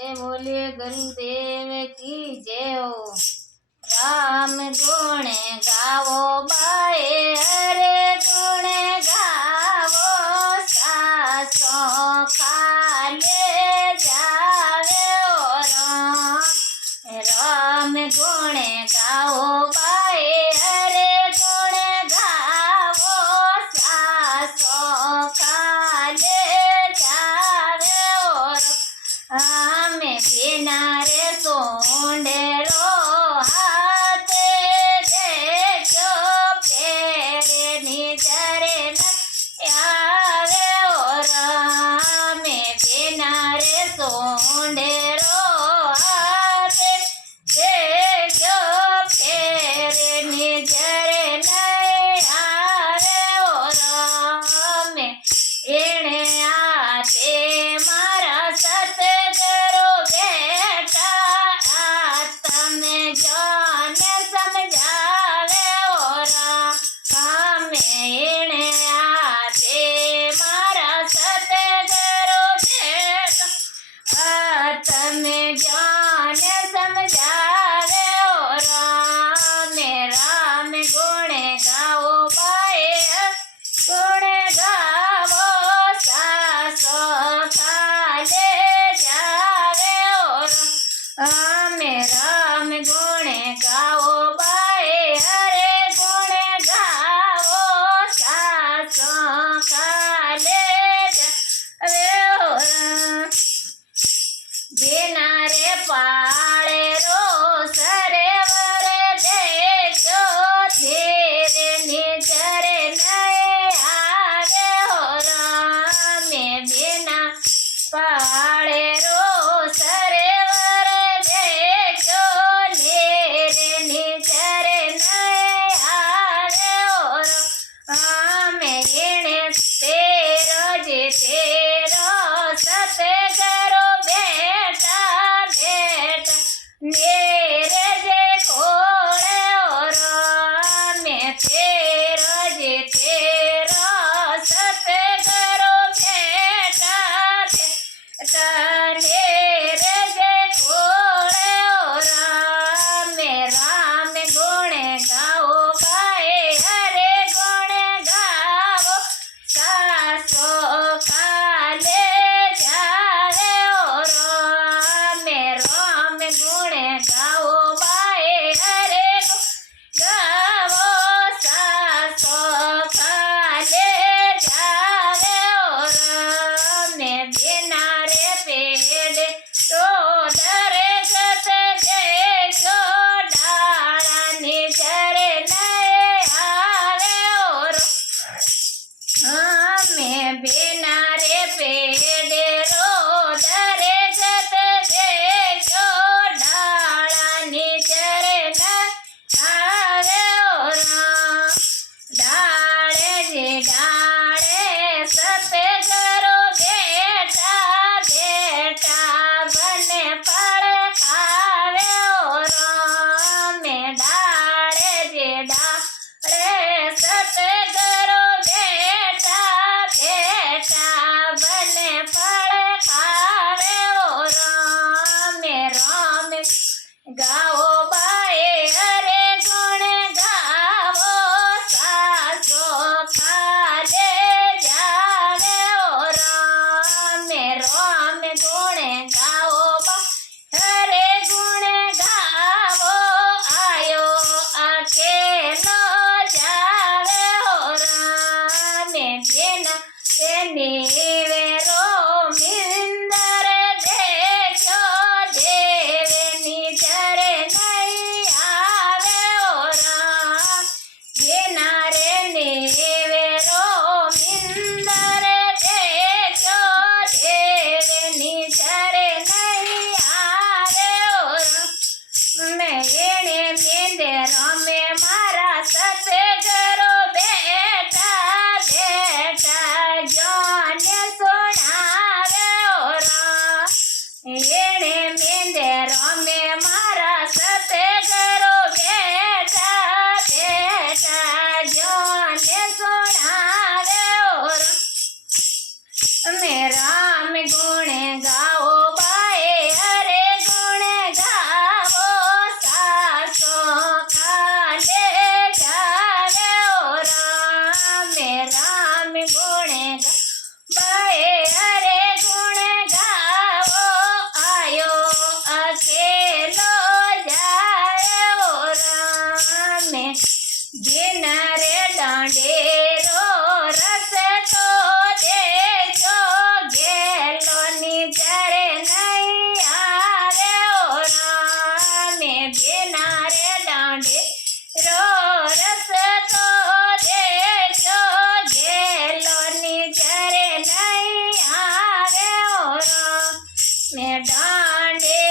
जय बोले गुरुदेव की जय हो। राम गुण गावो बाए हरे गुण गावो सासो खाले जावे ओ राम गुण गावो बाए हरे गुण गावो सासो खाले जावे ओ आमे बिनारे सोंडेरो हाथ देखो फेरे निजरे न आवे और आमे बिनारे सोंडेरो हाथ देखो फेरे निजरे न आवे और आमे एणे आते मारा सतगुरु बेटा તમે જાને સમજાવે ઓરા અમે એણે આતે મારા સતગુરુ બેટા તમે જાને સમજાવે ઓરા મે રામ ગુણે ગાઓ બાએ ગુણ ગાવો સાસો ખાલે જાવે ઓરા आमे राम गुण गाओ बाए हरे गुण गाओ सासो खाले जावे बिना रे पाड़े रो सरेवर देखो धीरे निजरे नए आवे हो रामे बिना पाड़े रो सरेवर देखो धीरे निजरे नए आवे और आमे एणे तेरो जे तेरो सतगुरु बेटा बेटा માંડે